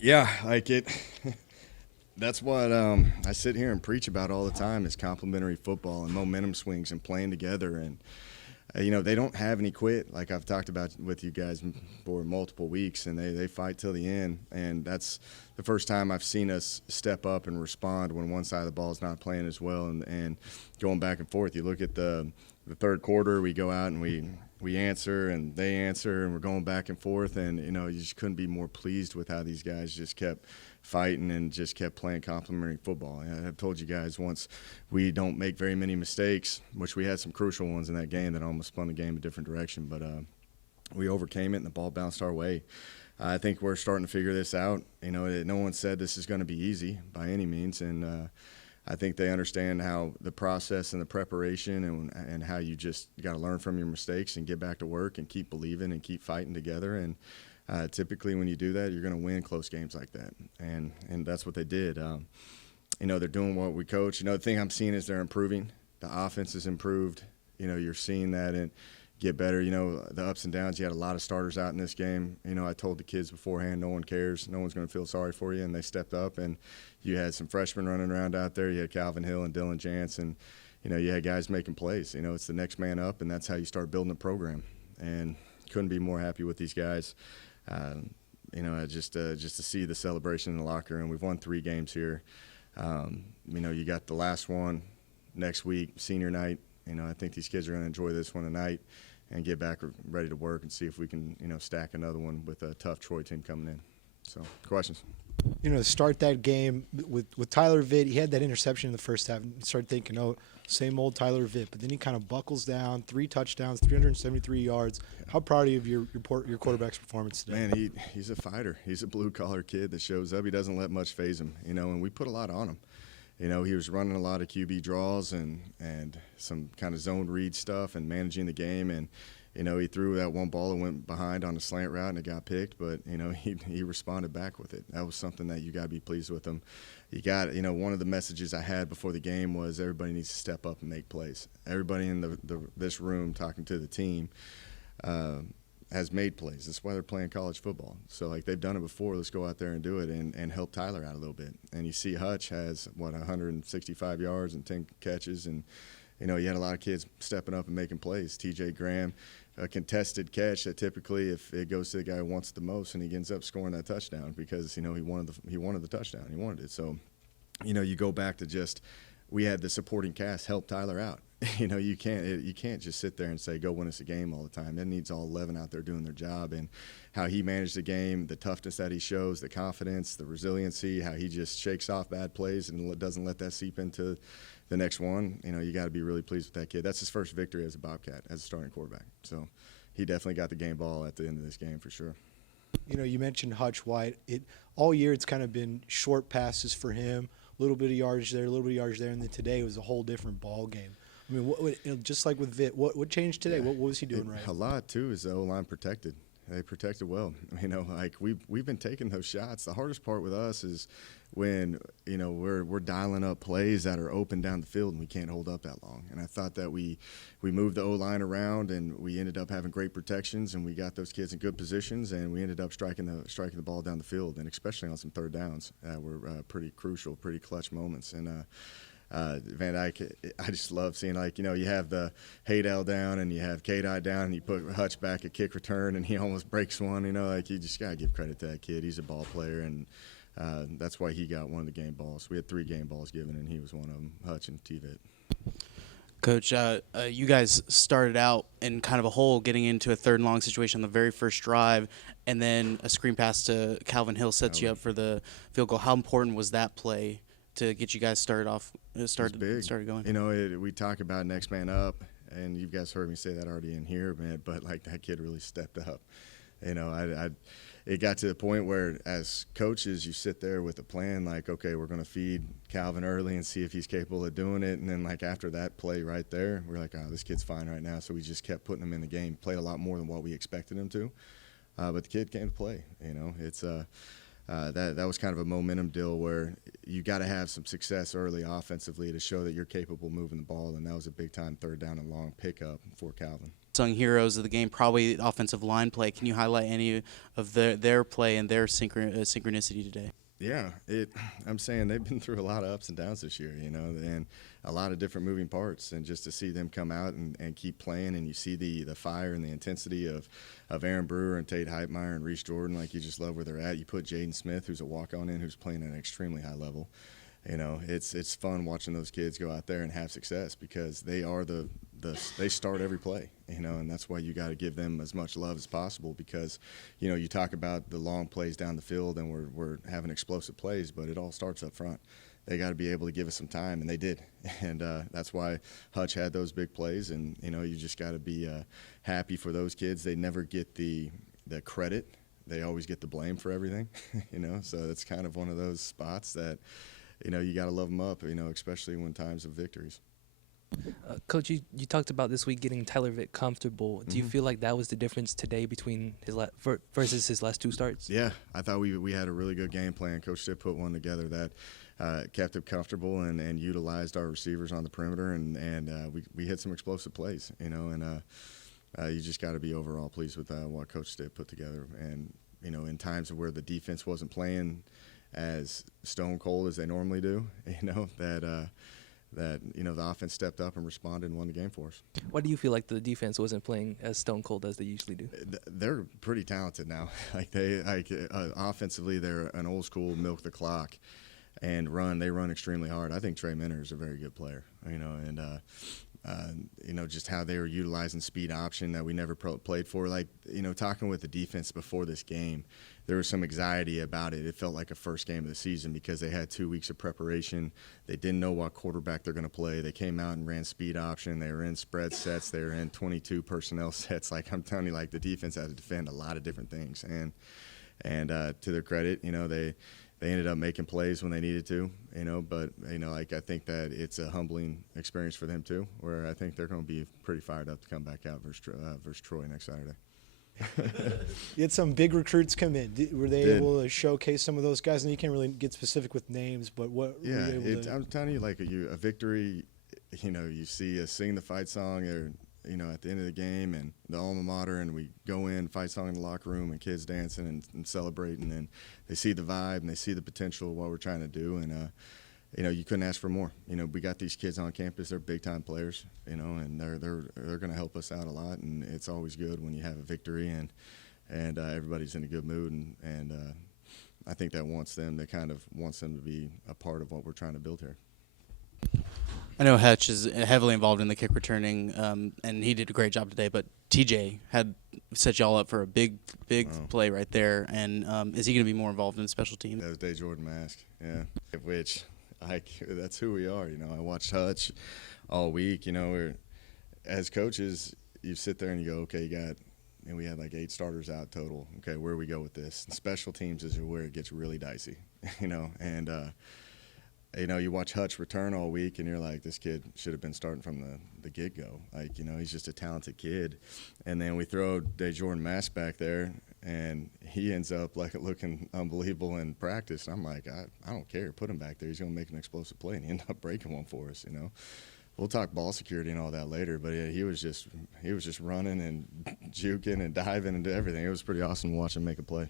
Yeah, like it. That's what I sit here and preach about all the time is complementary football and momentum swings and playing together. And they don't have any quit, like I've talked about with you guys for multiple weeks, and they fight till the end. And that's the first time I've seen us step up and respond when one side of the ball is not playing as well, and going back and forth. You look at the third quarter, we go out and we answer and they answer, and we're going back and forth, and you just couldn't be more pleased with how these guys just kept fighting and just kept playing complementary football. I've told you guys once, we don't make very many mistakes, which we had some crucial ones in that game that almost spun the game a different direction, but we overcame it and the ball bounced our way. I think we're starting to figure this out. No one said this is going to be easy by any means, and I think they understand how the process and the preparation and how you just got to learn from your mistakes and get back to work and keep believing and keep fighting together. And typically when you do that, you're going to win close games like that. And that's what they did. They're doing what we coach. The thing I'm seeing is they're improving. The offense is improved. You're seeing that and get better. The ups and downs. You had a lot of starters out in this game. I told the kids beforehand, no one cares. No one's going to feel sorry for you. And they stepped up, and you had some freshmen running around out there. You had Calvin Hill and Dylan Jance, and you had guys making plays. It's the next man up, and that's how you start building a program. And couldn't be more happy with these guys. Just to see the celebration in the locker room. We've won 3 games here. You got the last one next week, senior night. I think these kids are going to enjoy this one tonight and get back ready to work and see if we can, stack another one with a tough Troy team coming in. So, questions? To start that game with Tyler Vitt, he had that interception in the first half. And started thinking, oh, same old Tyler Vitt. But then he kind of buckles down, 3 touchdowns, 373 yards. How proud are you of your quarterback's performance today? Man, he's a fighter. He's a blue-collar kid that shows up. He doesn't let much phase him, and we put a lot on him. He was running a lot of QB draws and some kind of zone read stuff and managing the game. And, he threw that one ball and went behind on a slant route and it got picked. But, he responded back with it. That was something that you got to be pleased with him. You got, one of the messages I had before the game was everybody needs to step up and make plays. Everybody in this room talking to the team has made plays. That's why they're playing college football. So, they've done it before. Let's go out there and do it and help Tyler out a little bit. And you see Hutch has, 165 yards and 10 catches. And, you had a lot of kids stepping up and making plays. T.J. Graham, a contested catch that typically if it goes to the guy who wants it the most and he ends up scoring that touchdown because, he wanted the touchdown. He wanted it. So, you go back to just we had the supporting cast help Tyler out. You can't just sit there and say, go win us a game all the time. It needs all 11 out there doing their job. And how he managed the game, the toughness that he shows, the confidence, the resiliency, how he just shakes off bad plays and doesn't let that seep into the next one. You got to be really pleased with that kid. That's his first victory as a Bobcat, as a starting quarterback. So he definitely got the game ball at the end of this game for sure. You mentioned Hutch White. All year it's kind of been short passes for him, a little bit of yardage there, a little bit of yardage there, and then today it was a whole different ball game. I mean, just like with Vitt, what changed today? What was he doing right? A lot, too, is the O-line protected. They protected well. We've been taking those shots. The hardest part with us is when, we're dialing up plays that are open down the field and we can't hold up that long. And I thought that we moved the O-line around and we ended up having great protections and we got those kids in good positions and we ended up striking the ball down the field, and especially on some third downs that were pretty crucial, pretty clutch moments. And Van Dyke, I just love seeing, you have the Haydell down and you have K-Dot down and you put Hutch back at kick return and he almost breaks one. You just got to give credit to that kid. He's a ball player, and that's why he got one of the game balls. We had 3 game balls given, and he was one of them, Hutch and T-Vitt. Coach, you guys started out in kind of a hole getting into a 3rd and long situation on the very first drive, and then a screen pass to Calvin Hill sets you up for the field goal. How important was that play to get you guys started going? We talk about next man up, and you guys heard me say that already in here, man. But that kid really stepped up. It got to the point where, as coaches, you sit there with a plan, okay, we're going to feed Calvin early and see if he's capable of doing it. And then, after that play right there, we're like, oh, this kid's fine right now. So we just kept putting him in the game. Played a lot more than what we expected him to, but the kid came to play. It's that was kind of a momentum deal where you got to have some success early offensively to show that you're capable of moving the ball, and that was a big-time 3rd down and long pickup for Calvin. unsung heroes of the game, probably offensive line play. Can you highlight any of their play and their synchronicity today? Yeah, I'm saying they've been through a lot of ups and downs this year, and a lot of different moving parts. And just to see them come out and keep playing, and you see the fire and the intensity of Aaron Brewer and Tate Heitmeyer and Reese Jordan, like you just love where they're at. You put Jaden Smith, who's a walk-on in, who's playing at an extremely high level. It's fun watching those kids go out there and have success because they are they start every play, and that's why you got to give them as much love as possible because, you talk about the long plays down the field and we're having explosive plays, but it all starts up front. They got to be able to give us some time, and they did, and that's why Hutch had those big plays, and you just got to be happy for those kids. They never get the credit; they always get the blame for everything, So it's kind of one of those spots that. You got to love them up, especially when times of victories. Coach, you talked about this week getting Tyler Vitt comfortable. Do you feel like that was the difference today between his versus his last two starts? Yeah, I thought we had a really good game plan. Coach did put one together that kept him comfortable and utilized our receivers on the perimeter, and we hit some explosive plays, and you just got to be overall pleased with what Coach did put together. And, in times of where the defense wasn't playing as stone cold as they normally do, that the offense stepped up and responded and won the game for us. Why do you feel like the defense wasn't playing as stone cold as they usually do? They're pretty talented now. Offensively, they're an old school milk the clock and run. They run extremely hard. I think Trey Minner is a very good player, and just how they were utilizing speed option that we never played for. Talking with the defense before this game, there was some anxiety about it. It felt like a first game of the season because they had 2 weeks of preparation. They didn't know what quarterback they're going to play. They came out and ran speed option. They were in spread sets. They were in 22 personnel sets. I'm telling you, the defense had to defend a lot of different things. And to their credit, they ended up making plays when they needed to, but, I think that it's a humbling experience for them too, where I think they're going to be pretty fired up to come back out versus Troy next Saturday. You had some big recruits come in. Were they able to showcase some of those guys? And you can't really get specific with names, but what were you able to? I'm telling you, a victory, you see us sing the fight song or, at the end of the game and the alma mater, and we go in, fight song in the locker room, and kids dancing and celebrating, and they see the vibe and they see the potential of what we're trying to do, and you couldn't ask for more. We got these kids on campus; they're big time players, and they're going to help us out a lot, and it's always good when you have a victory and everybody's in a good mood, and I think that wants them to be a part of what we're trying to build here. I know Hutch is heavily involved in the kick returning, and he did a great job today. But TJ had set y'all up for a big play right there. And is he going to be more involved in special teams? That was Day Jordan mask, yeah. Which, that's who we are. I watched Hutch all week. As coaches, you sit there and you go, okay, and we had 8 starters out total. Okay, where do we go with this? And special teams is where it gets really dicey, and. You watch Hutch return all week, and you're like, this kid should have been starting from the get-go. He's just a talented kid. And then we throw Day Jordan Mask back there, and he ends up looking unbelievable in practice. And I'm like, I don't care. Put him back there. He's going to make an explosive play, and he ended up breaking one for us. We'll talk ball security and all that later, but yeah, he was just running and juking and diving into everything. It was pretty awesome to watch him make a play.